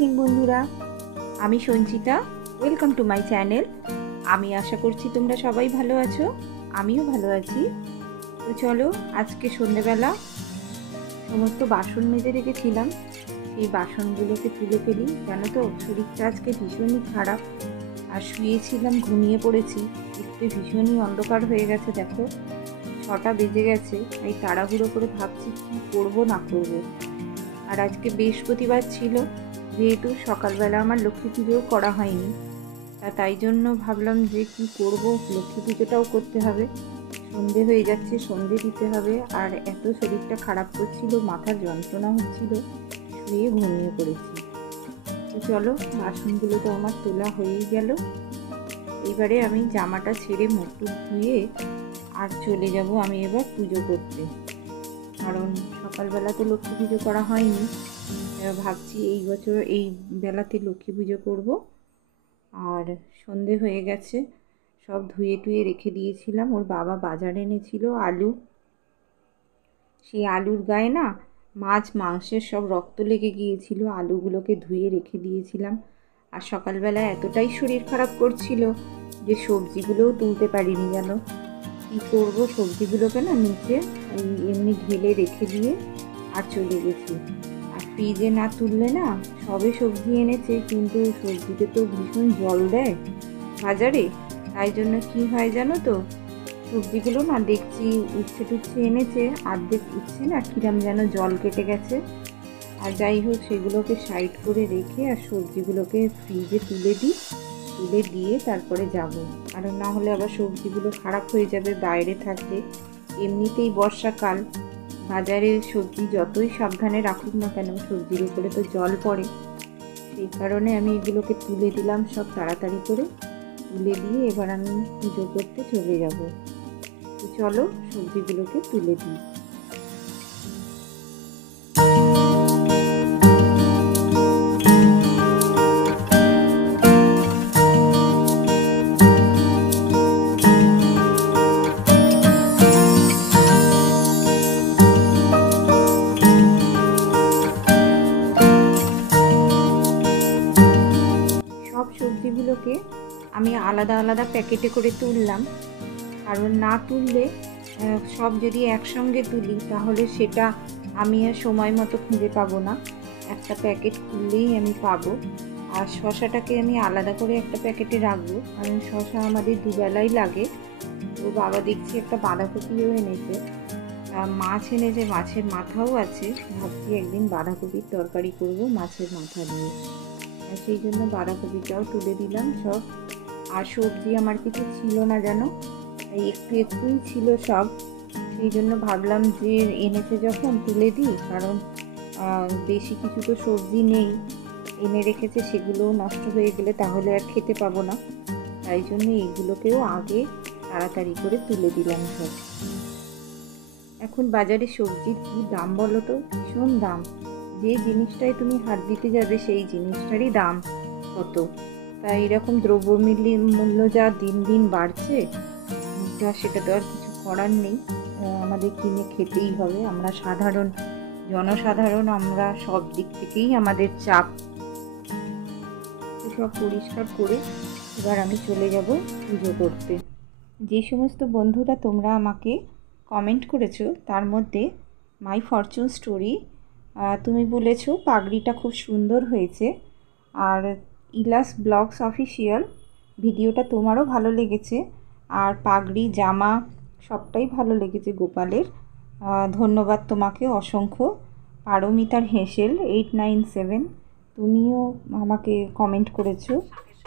Evening বন্ধুরা, আমি Sanchita. Welcome to my channel. আমি আশা করছি তোমরা সবাই ভালো আছো, আমিও ভালো আছি। তো চলো, আজকে সন্ধেবেলা সমস্ত বাসন মেজে রেখেছিলাম, সেই বাসনগুলোকে তুলে ফেলি। জানো তো, শরীরটা আজকে ভীষণই খারাপ, আর শুয়েছিলাম, ঘুমিয়ে পড়েছি। উঠতে ভীষণই অন্ধকার হয়ে গেছে। দেখো 6টা বেজে গেছে। এই তাড়াহুড়ো করে ভাবছি কী করবো না করবো। আর আজকে বৃহস্পতিবার ছিল, যেহেতু সকালবেলা আমার লক্ষ্মী পুজোও করা হয়নি, তাই জন্য ভাবলাম যে কি করব, লক্ষ্মী পুজোটাও করতে হবে। সন্ধে হয়ে যাচ্ছে, সন্ধে দিতে হবে। আর এত শরীরটা খারাপ করছিল, মাথার যন্ত্রণা হচ্ছিল, শুয়ে ঘুমিয়ে পড়েছি। তো চলো, বাসনগুলো তো আমার তোলা হয়েই গেল। এইবারে আমি জামাটা ছেড়ে মুখ টুক ধুয়ে আর চলে যাব আমি এবার পুজো করতে। কারণ সকালবেলা তো লক্ষ্মী পুজো করা হয়নি, ভাবছি এই বছর এই বেলাতে লক্ষ্মী পুজো করব। আর সন্ধে হয়ে গেছে, সব ধুয়ে টুয়ে রেখে দিয়েছিলাম। ওর বাবা বাজার এনেছিল আলু, সেই আলুর গায়ে না মাংসের সব রক্ত লেগে গিয়েছিল। আলুগুলোকে ধুয়ে রেখে দিয়েছিলাম। আর সকালবেলা এতটাই শরীর খারাপ করছিল যে সবজিগুলোও তুলতে পারিনি। যেন কী করবো, সবজিগুলোকে না নিচে এমনি ঢেলে রেখে দিয়ে আর চলে গেছি। আর ফ্রিজে না তুললে না, সবে সবজি এনেছে কিন্তু সবজিতে তো ভীষণ জল দেয় বাজারে। তাই জন্য কি হয় জানো তো, সবজিগুলো না দেখছি উচ্ছে টুচ্ছে এনেছে, অর্ধেক উচ্ছে না কিরম যেন জল কেটে গেছে। আর যাই হোক, সেগুলোকে সাইড করে রেখে আর সবজিগুলোকে ফ্রিজে তুলে দিই, তুলে দিয়ে তারপরে যাব। কারণ না হলে আবার সবজিগুলো খারাপ হয়ে যাবে বাইরে থাকলে। এমনিতেই বর্ষাকাল, বাজারের সবজি যতই সাবধানে রাখুক না কেন, সবজির উপরে তো জল পড়ে। সেই কারণে আমি এগুলোকে তুলে দিলাম সব তাড়াতাড়ি করে। তুলে দিয়ে এবার আমি পুজো করতে চলে যাব। তো চলো, সবজিগুলোকে তুলে দিই। সব সবজিগুলোকে আমি আলাদা আলাদা প্যাকেটে করে তুললাম। কারণ না তুললে সব যদি একসঙ্গে তুলি তাহলে সেটা আমি আর সময় মতো খুঁজে পাবো না। একটা প্যাকেট খুললেই আমি পাবো। আর শশাটাকে আমি আলাদা করে একটা প্যাকেটে রাখবো, কারণ শশা আমাদের দুবেলাই লাগে। তো বাবা দেখছি একটা বাঁধাকপিও এনেছে, মাছ এনেছে, মাছের মাথাও আছে। ভাবছি একদিন বাঁধাকপির তরকারি করব মাছের মাথা দিয়ে। আর সেই জন্য বাঁধাকপিটাও তুলে দিলাম সব। আর সবজি আমার কিছু ছিল না জানো, একটু একটুই ছিল সব। সেই জন্য ভাবলাম যে এনেছে যখন তুলে দিই, কারণ বেশি কিছু তো সবজি নেই, এনে রেখেছে, সেগুলোও নষ্ট হয়ে গেলে তাহলে আর খেতে পাবো না। তাই জন্য এইগুলোকেও আগে তাড়াতাড়ি করে তুলে দিলাম সব। এখন বাজারে সবজির কী দাম বলো তো, ভীষণ দাম। যে জিনিসটায় তুমি হাত দিতে যাবে সেই জিনিসটারই দাম কত। তাই এরকম মূল্য যা দিন দিন বাড়ছে, সেটা তো আর কিছু করার নেই। আমাদের কিনে খেতেই হবে। আমরা জনসাধারণ, আমরা সব দিক থেকেই আমাদের চাপ। সব পরিষ্কার করে এবার আমি চলে যাব পুজো করতে। যে সমস্ত বন্ধুরা তোমরা আমাকে কমেন্ট করেছো, তার মধ্যে মাই ফরচুন স্টোরি, তুমি বলেছো পাগড়িটা খুব সুন্দর হয়েছে। আর ইলাস ব্লগস অফিসিয়াল, ভিডিওটা তোমারও ভালো লেগেছে। আর পাগড়ি, জামা সবটাই ভালো লেগেছে গোপালের। ধন্যবাদ তোমাকে অসংখ্য। পারমিতার হেসেল 897, তুমিও আমাকে কমেন্ট করেছো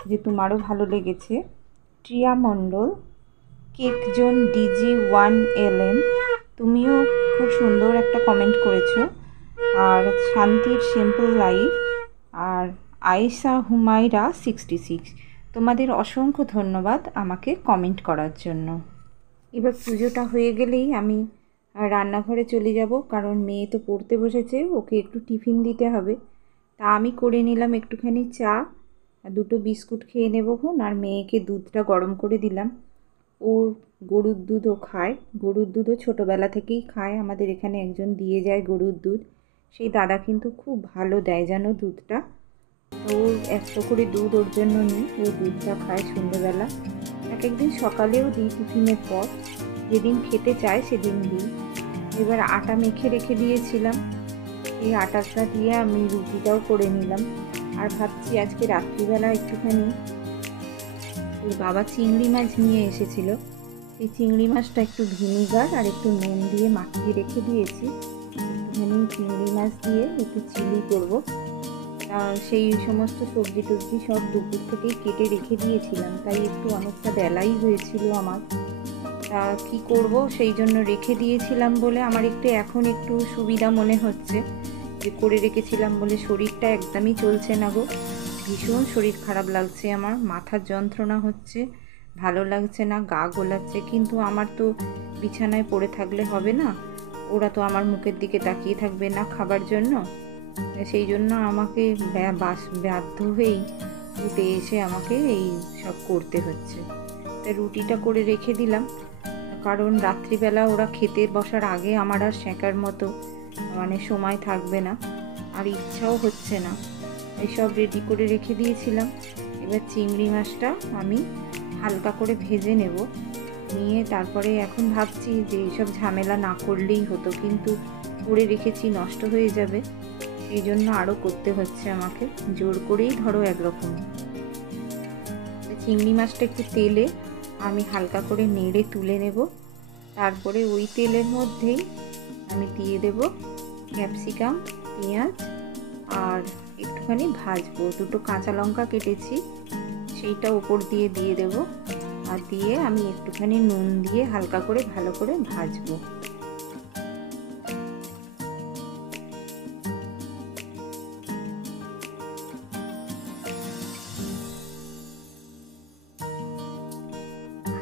যে তোমারও ভালো লেগেছে। ট্রিয়া মণ্ডল, কেক জোন DG1LM, তুমিও খুব সুন্দর একটা কমেন্ট করেছো। আর শান্তির সিম্পল লাইফ, আর আয়েশা হুমায়রা 66, তোমাদের অসংখ্য ধন্যবাদ আমাকে কমেন্ট করার জন্য। এবার পুজোটা হয়ে গেলেই আমি রান্নাঘরে চলে যাব, কারণ মেয়ে তো পড়তে বসেছে, ওকে একটু টিফিন দিতে হবে। তা আমি করে নিলাম একটুখানি চা, দুটো বিস্কুট খেয়ে নেবক্ষণ। আর মেয়েকে দুধটা গরম করে দিলাম। ওর গরুর দুধও খায়, গরুর দুধও ছোটোবেলা থেকেই খায়। আমাদের এখানে একজন দিয়ে যায় গরুর দুধ, সেই দাদা কিন্তু খুব ভালো দেয় জানো দুধটা। তো একটা করে দুধ ওর জন্য নিই, ওই দুধটা খায় সন্ধ্যেবেলা। এক একদিন সকালেও দিই টিফিনের পর, যেদিন খেতে চায় সেদিন দিই। এবার আটা মেখে রেখে দিয়েছিলাম, এই আটাটা দিয়ে আমি রুটিটাও করে নিলাম। আর ভাবছি আজকে রাত্রিবেলা একটুখানি, ওর বাবা চিংড়ি মাছ নিয়ে এসেছিল, এই চিংড়ি মাছটা একটু ভিনিগার আর একটু নুন দিয়ে মাখিয়ে রেখে দিয়েছি। একটুখানি চিংড়ি মাছ দিয়ে একটু চিলি করবো। সেই সমস্ত সবজি টবজি সব দুপুর থেকেই কেটে রেখে দিয়েছিলাম, তাই একটু অনেকটা বেলাই হয়েছিল আমার। তা কী করব, সেই জন্য রেখে দিয়েছিলাম বলে আমার এখন একটু সুবিধা মনে হচ্ছে, যে করে রেখেছিলাম বলে। শরীরটা একদমই চলছে না গো, ভীষণ শরীর খারাপ লাগছে আমার, মাথার যন্ত্রণা হচ্ছে, ভালো লাগছে না, গা গোলাচ্ছে। কিন্তু আমার তো বিছানায় পড়ে থাকলে হবে না, ওরা তো আমার মুখের দিকে তাকিয়ে থাকবে না খাবার জন্য। সেই জন্য আমাকে বাধ্য হয়েই উঠে এসে আমাকে এই সব করতে হচ্ছে। তাই রুটিটা করে রেখে দিলাম, কারণ রাত্রিবেলা ওরা খেতে বসার আগে আমার আর সেঁকার মতো সময় থাকবে না, আর ইচ্ছাও হচ্ছে না। এইসব রেডি করে রেখে দিয়েছিলাম। এবার চিংড়ি মাছটা আমি হালকা করে ভেজে নেব, নিয়ে তারপরে এখন ভাবছি যে এইসব ঝামেলা না করলেই হতো, কিন্তু করে রেখেছি নষ্ট হয়ে যাবে, এই জন্য আরও করতে হচ্ছে আমাকে, জোর করেই ধরো একরকম। চিংড়ি মাছটা একটু তেলে আমি হালকা করে নেড়ে তুলে নেব। তারপরে ওই তেলের মধ্যেই আমি দিয়ে দেব ক্যাপসিকাম, পেঁয়াজ, আর একটুখানি ভাজবো। দুটো কাঁচা লঙ্কা কেটেছি, সেইটা উপর দিয়ে দেব, আর দিয়ে আমি একটুখানি নুন দিয়ে হালকা করে ভালো করে ভাজবো।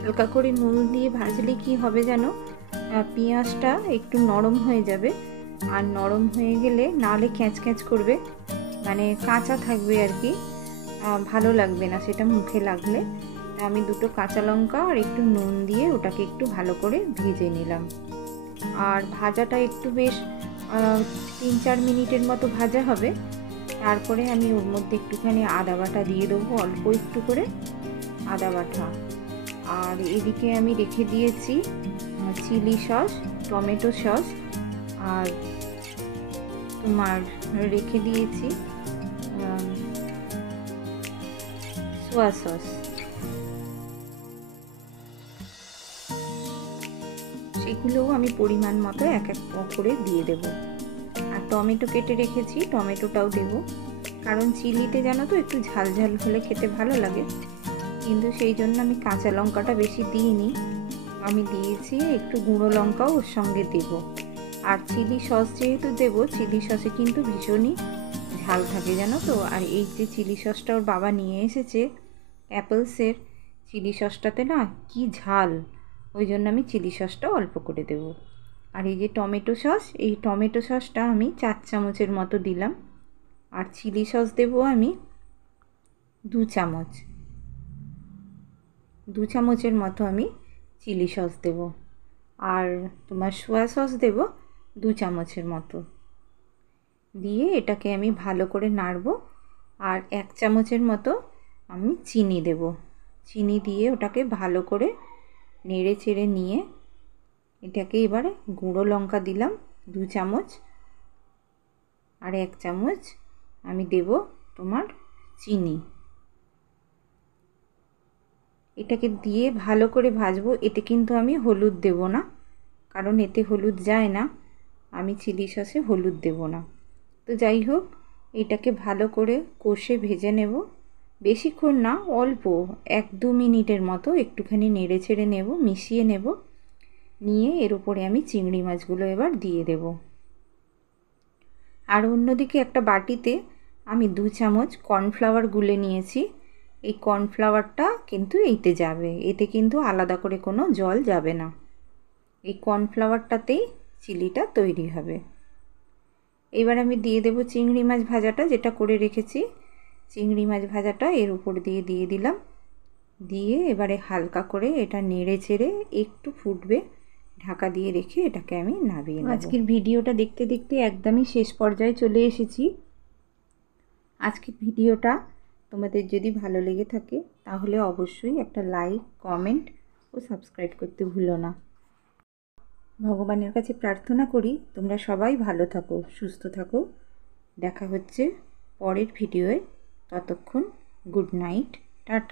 হালকা করে নুন দিয়ে ভাজলে কি হবে যেন, পেঁয়াজটা একটু নরম হয়ে যাবে, আর নরম হয়ে গেলে নাহলে ক্যাঁচ ক্যাঁচ করবে, কাঁচা থাকবে আর কি, ভালো লাগবে না সেটা মুখে লাগলে। আমি দুটো কাঁচা লঙ্কা আর একটু নুন দিয়ে ওটাকে একটু ভালো করে ভেজে নিলাম। আর ভাজাটা একটু বেশ 3-4 মিনিটের মতো ভাজা হবে। তারপরে আমি ওর মধ্যে একটুখানি আদা বাটা দিয়ে দেবো, অল্প একটু করে আদা বাটা। আর এদিকে আমি রেখে দিয়েছি চিলি সস, টমেটো সস, আর তোমার রেখে দিয়েছি সোয়া সস। সেগুলোও আমি পরিমাণ মতো এক এক করে দিয়ে দেব। আর টমেটো কেটে রেখেছি, টমেটোটাও দেব, কারণ চিলিতে জানো তো একটু ঝাল ঝাল হলে খেতে ভালো লাগে, কিন্তু সেই জন্য আমি কাঁচা লঙ্কাটা বেশি দিইনি, আমি দিয়েছি একটু গুঁড়ো লঙ্কাও ওর সঙ্গে দেব। আর চিলি সস যেহেতু দেব, চিলি সসে কিন্তু ভীষণই ঝাল থাকে জানো তো। আর এই যে চিলি সসটা ওর বাবা নিয়ে এসেছে অ্যাপলসের, চিলি সসটাতে না কি ঝাল, ওই জন্য আমি চিলি সসটা অল্প করে দেব। আর এই যে টমেটো সস, এই টমেটো সসটা আমি 4 চামচের মতো দিলাম। আর চিলি সস দেব আমি 2 চামচ, 2 চামচের মতো আমি চিলি সস দেব। আর তোমার সোয়া সস দেব 2 চামচের মতো, দিয়ে এটাকে আমি ভালো করে নাড়ব। আর 1 চামচের মতো আমি চিনি দেব, চিনি দিয়ে ওটাকে ভালো করে নেড়ে চেড়ে নিয়ে এটাকে এবারে গুঁড়ো লঙ্কা দিলাম 2 চামচ, আর 1 চামচ আমি দেব তোমার চিনি। এটাকে দিয়ে ভালো করে ভাজবো। এতে কিন্তু আমি হলুদ দেব না, কারণ এতে হলুদ যায় না, আমি চিলি সসে হলুদ দেব না। তো যাই হোক, এটাকে ভালো করে কষে ভেজে নেব, বেশিক্ষণ না, অল্প 1-2 মিনিটের মতো একটুখানি নেড়ে ছেড়ে নেব, মিশিয়ে নেব। নিয়ে এর উপরে আমি চিংড়ি মাছগুলো এবার দিয়ে দেব। আর অন্যদিকে একটা বাটিতে আমি 2 চামচ কর্নফ্লাওয়ার গুলে নিয়েছি, এই কর্নফ্লাওয়ারটা কিন্তু এইতে যাবে, এতে কিন্তু আলাদা করে কোনো জল যাবে না, এই কর্নফ্লাওয়ারটাতেই চিলিটা তৈরি হবে। এবার আমি দিয়ে দেব চিংড়ি মাছ ভাজাটা যেটা করে রেখেছি, চিংড়ি মাছ ভাজাটা এর উপর দিয়ে দিলাম, দিয়ে এবারে হালকা করে এটা নেড়ে চেড়ে একটু ফুটবে, ঢাকা দিয়ে রেখে এটাকে আমি নামিয়ে নেব। আজকের ভিডিওটা দেখতে দেখতে একদমই শেষ পর্যায়ে চলে এসেছি। আজকের ভিডিওটা তোমাদের যদি ভালো লেগে থাকে তাহলে অবশ্যই একটা লাইক, কমেন্ট ও সাবস্ক্রাইব করতে ভুলো না। ভগবানের কাছে প্রার্থনা করি তোমরা সবাই ভালো থাকো, সুস্থ থাকো। দেখা হচ্ছে পরের ভিডিওয়। ততক্ষণ গুড নাইট, টাটা।